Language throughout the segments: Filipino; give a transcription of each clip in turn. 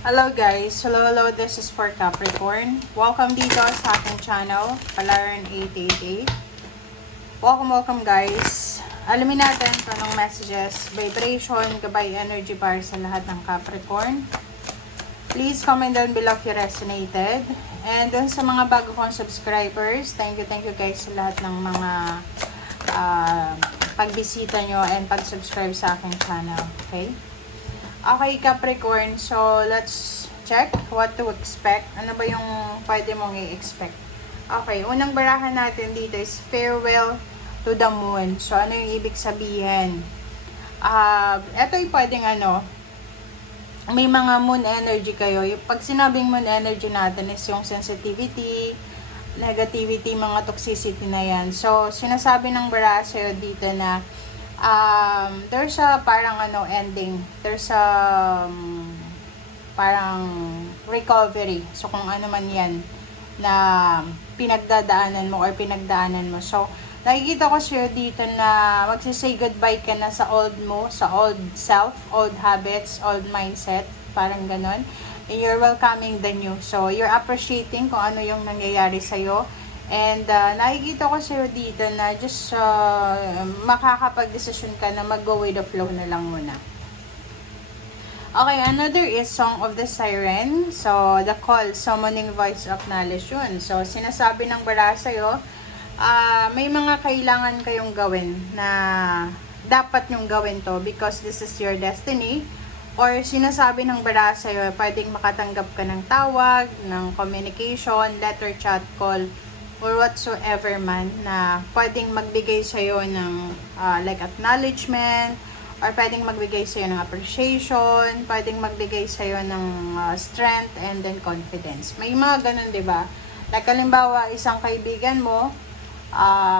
Hello guys, hello, this is for Capricorn. Welcome dito sa aking channel, Palaran 888. Welcome guys. Alamin natin kung anong messages, vibration, gabay energy para sa lahat ng Capricorn. Please comment down below if you resonated. And dun sa mga bago kong subscribers, thank you guys sa lahat ng mga pagbisita nyo and pag-subscribe sa aking channel. Okay? Okay, Capricorn. So, let's check what to expect. Ano ba yung pwede mong i-expect? Okay, unang barahan natin dito is Farewell to the Moon. So, ano yung ibig sabihin? Ito yung pwedeng may mga moon energy kayo. Pag sinabing moon energy natin is yung sensitivity, negativity, mga toxicity na yan. So, sinasabi ng baraha sa'yo dito na there's a parang ending. There's a parang recovery. So, kung ano man yan na pinagdadaanan mo or pinagdaanan mo. So, nakikita ko sa'yo dito na magsisay goodbye ka na sa old mo, sa old self, old habits, old mindset. Parang ganon. And you're welcoming the new. So, you're appreciating kung ano yung nangyayari sa'yo. And nakikita ko sa'yo dito na just makakapag-desisyon ka na mag-go with the flow na lang muna. Okay, another is Song of the Siren. So, the call, summoning voice of knowledge yun. So, sinasabi ng baraha sa'yo, may mga kailangan kayong gawin na dapat nyong gawin to because this is your destiny. Or sinasabi ng baraha sa'yo, pwedeng makatanggap ka ng tawag, ng communication, letter, chat, call, or whatsoever man na pwedeng magbigay sa'yo ng like acknowledgement, or pwedeng magbigay sa'yo ng appreciation, pwedeng magbigay sa'yo ng strength and then confidence. May mga ganun, diba? Like halimbawa, isang kaibigan mo,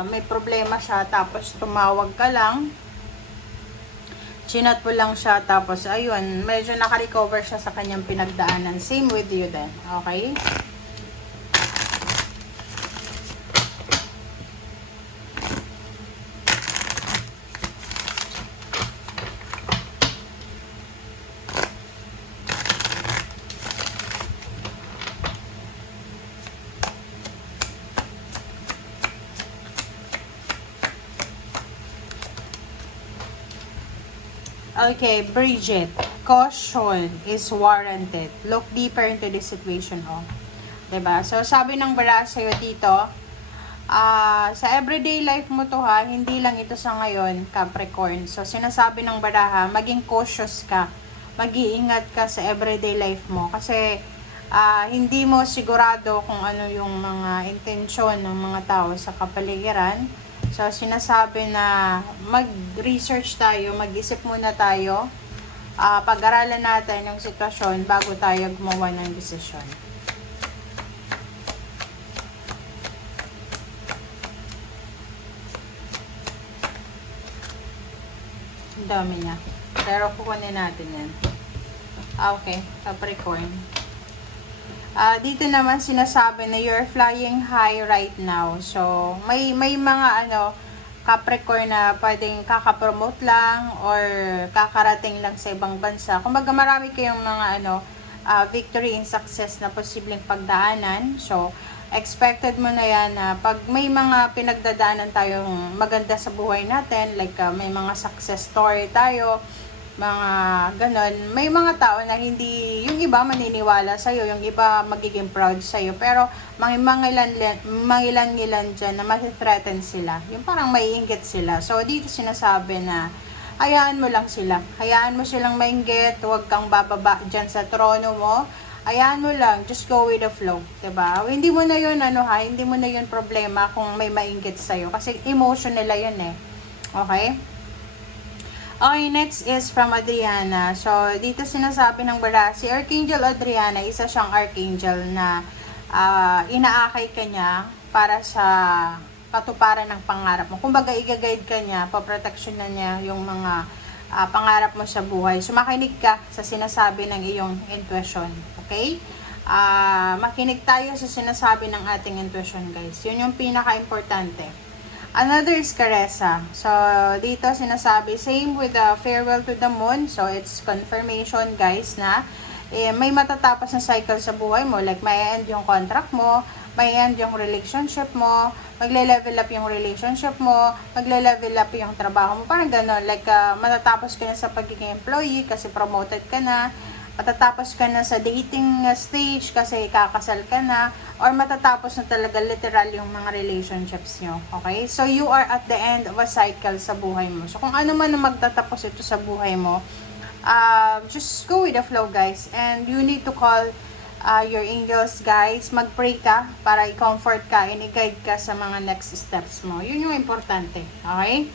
may problema siya, tapos tumawag ka lang, chinat mo lang siya, tapos ayun, medyo naka-recover siya sa kanyang pinagdaanan. Same with you then, okay? Okay, Bridget. Caution is warranted. Look deeper into the situation. Oh. Diba? So, sabi ng baraha sa'yo dito, sa everyday life mo to ha, hindi lang ito sa ngayon, Capricorn. So, sinasabi ng baraha, maging cautious ka. Mag-iingat ka sa everyday life mo. Kasi, hindi mo sigurado kung ano yung mga intensyon ng mga tao sa kapaligiran. So, sinasabi na mag-research tayo, mag-isip muna tayo, pag-aralan natin yung sitwasyon bago tayo gumawa ng desisyon. Ang dami niya. Pero kukunin natin yan. Okay, Capricorn. Dito naman sinasabi na you're flying high right now. So, may mga Capricorn na pwedeng kakapromote lang or kakarating lang sa ibang bansa. Kumbaga marami kayong mga victory and success na posibleng pagdaanan. So, expected mo na yan na pag may mga pinagdadaanan tayong maganda sa buhay natin, like may mga success story tayo, mga ganon, may mga tao na hindi, yung iba maniniwala sa'yo, yung iba magiging proud sa'yo, pero mangilan-ngilan dyan na ma-threaten sila, yung parang maiinggit sila. So, dito sinasabi na, hayaan mo lang sila, hayaan mo silang mainggit, huwag kang bababa dyan sa trono mo, hayaan mo lang, just go with the flow, diba? Hindi mo na yun, hindi mo na yun problema kung may mainggit sa'yo, kasi emotion nila yun eh, okay? Okay, next is from Adriana. So, dito sinasabi ng baraha, si Archangel Adriana, isa siyang archangel na inaakay ka niya para sa katuparan ng pangarap mo. Kumbaga, i-guide ka niya, paproteksyon na niya yung mga pangarap mo sa buhay. So, makinig ka sa sinasabi ng iyong intuition. Okay? Makinig tayo sa sinasabi ng ating intuition, guys. Yun yung pinaka-importante. Another is Caressa. So, dito sinasabi, same with the farewell to the moon. So, it's confirmation, guys, na may matatapos na cycle sa buhay mo. Like, may end yung contract mo, may end yung relationship mo, magle-level up yung relationship mo, magle-level up yung trabaho mo. Parang gano'n. Like, matatapos ka na sa pagiging employee kasi promoted ka na, matatapos ka na sa dating stage kasi kakasal ka na, or matatapos na talaga literal yung mga relationships nyo. Okay? So, you are at the end of a cycle sa buhay mo. So, kung ano man na magtatapos ito sa buhay mo, just go with the flow, guys. And you need to call your angels, guys. Mag-pray ka para i-comfort ka and i-guide ka sa mga next steps mo. Yun yung importante. Okay?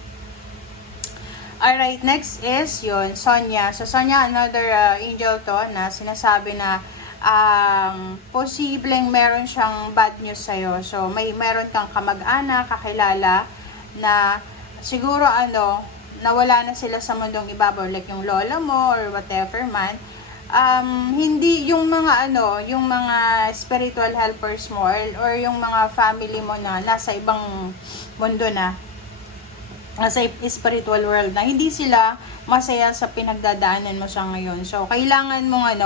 Alright, next is yun, Sonia. So, Sonia, another angel to na sinasabi na posibleng meron siyang bad news sa'yo. So, meron kang kamag-anak, kakilala na siguro nawala na sila sa mundong ibabaw, like yung lola mo or whatever man. Hindi yung mga yung mga spiritual helpers mo or yung mga family mo na nasa ibang mundo na, nasa spiritual world na, hindi sila masaya sa pinagdadaanan mo sa ngayon. So, kailangan mong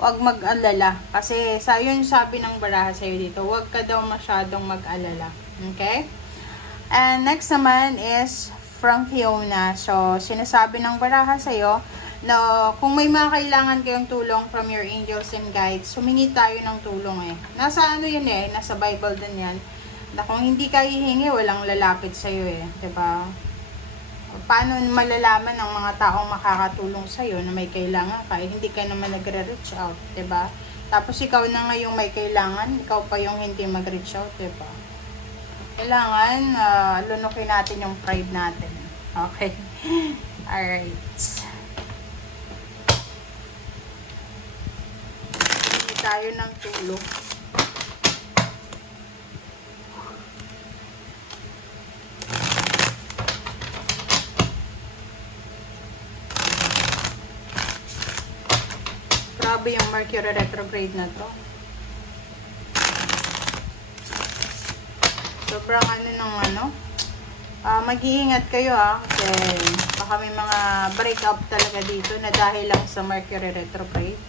huwag mag-alala. Kasi yun sabi ng baraha sa'yo dito, huwag ka daw masyadong mag-alala. Okay? And next naman is from Fiona. So, sinasabi ng baraha sa'yo na kung may mga kailangan kayong tulong from your angels and guides, humingi tayo ng tulong Nasa yun nasa Bible din yan. Na kung hindi ka hihingi, walang lalapit sa'yo Diba? Paano malalaman ng mga taong makakatulong sa'yo na may kailangan ka, hindi ka naman nagre-reach out, diba? Tapos ikaw na nga yung may kailangan, ikaw pa yung hindi mag-reach out, diba? Kailangan, lunukin natin yung pride natin. Okay? Alright. Hindi tayo ng tulong. Grabe yung Mercury retrograde na to. Sobrang mag-iingat kayo kasi baka may mga break-up talaga dito na dahil lang sa Mercury retrograde.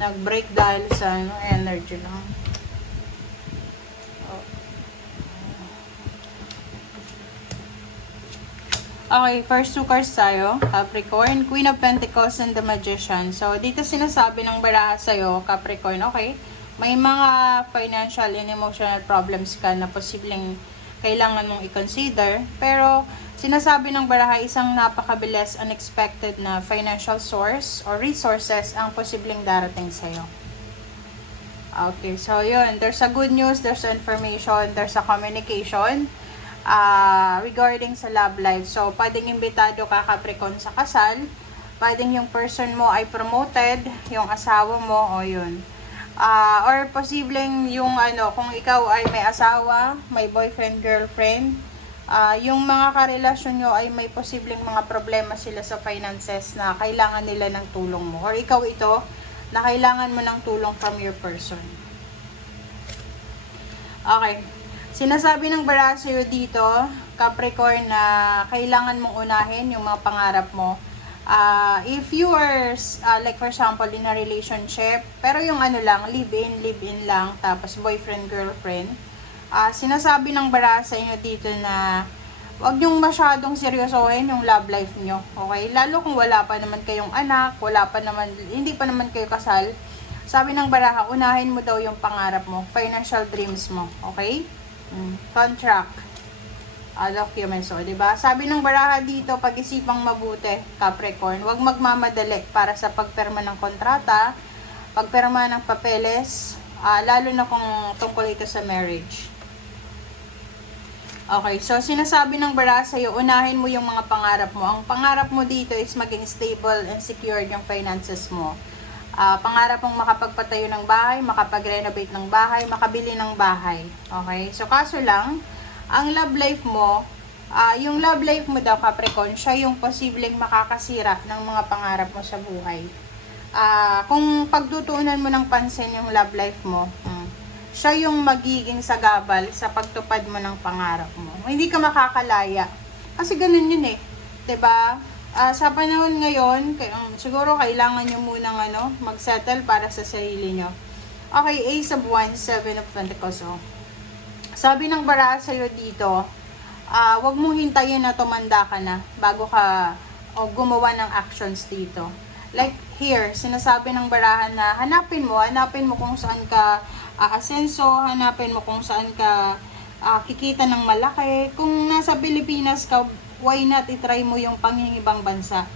Nag-break dahil sa energy lang. Okay, first two cards tayo. Capricorn, Queen of Pentacles and the Magician. So, dito sinasabi ng baraha sa'yo, Capricorn, okay, may mga financial and emotional problems ka na posibleng kailangan mong i-consider. Pero, sinasabi ng baraha, isang napakabilis, unexpected na financial source or resources ang posibleng darating sa'yo. Okay, so yun. There's a good news, there's information, there's a communication regarding sa love life. So, pwedeng imbitado ka, Capricorn, sa kasal. Pwedeng yung person mo ay promoted, yung asawa mo, o yun. Or posibleng yung kung ikaw ay may asawa, may boyfriend, girlfriend, yung mga karelasyon nyo ay may posibleng mga problema sila sa finances na kailangan nila ng tulong mo. Or ikaw ito, na kailangan mo ng tulong from your person. Okay. Sinasabi ng baraha sa'yo dito, Capricorn, na kailangan mong unahin yung mga pangarap mo. If you are, like for example, in a relationship, pero yung live-in lang, tapos boyfriend, girlfriend, sinasabi ng baraha sa inyo dito na huwag nyong masyadong seryosohin yung love life nyo. Okay? Lalo kung wala pa naman kayong anak, hindi pa naman kayo kasal. Sabi ng baraha, unahin mo daw yung pangarap mo, financial dreams mo. Okay? Contract, documents, diba? Sabi ng baraha dito, pag-isipang mabuti, Capricorn, huwag magmamadali para sa pagpirma ng kontrata, pagpirma ng papeles, lalo na kung tungkol ito sa marriage. Okay, so sinasabi ng baraha sa'yo, unahin mo yung mga pangarap mo. Ang pangarap mo dito is maging stable and secured yung finances mo. Pangarap mong makapagpatayo ng bahay, makapag-renovate ng bahay, makabili ng bahay. Okay? So, kaso lang, ang love life mo, yung love life mo daw, Capricorn, siya yung posibleng makakasira ng mga pangarap mo sa buhay. Kung pagtutuunan mo ng pansin yung love life mo, siya yung magiging sagabal sa pagtupad mo ng pangarap mo. Hindi ka makakalaya. Kasi ganun yun 'di ba? Sa panahon ngayon, siguro kailangan nyo munang mag-settle para sa sarili nyo. Okay, Ace of Wands, Seven of Pentacles. Sabi ng baraha sa'yo dito, wag mong hintayin na tumanda ka na bago ka gumawa ng actions dito. Like here, sinasabi ng barahan na hanapin mo kung saan ka aasenso, hanapin mo kung saan ka kikita ng malaki. Kung nasa Pilipinas ka, why not itry mo yung pangingibang bansa?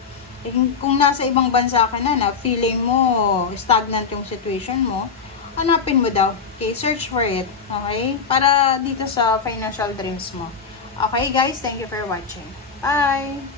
Kung nasa ibang bansa ka na feeling mo stagnant yung situation mo, hanapin mo daw. Okay, search for it. Okay? Para dito sa financial dreams mo. Okay guys, thank you for watching. Bye!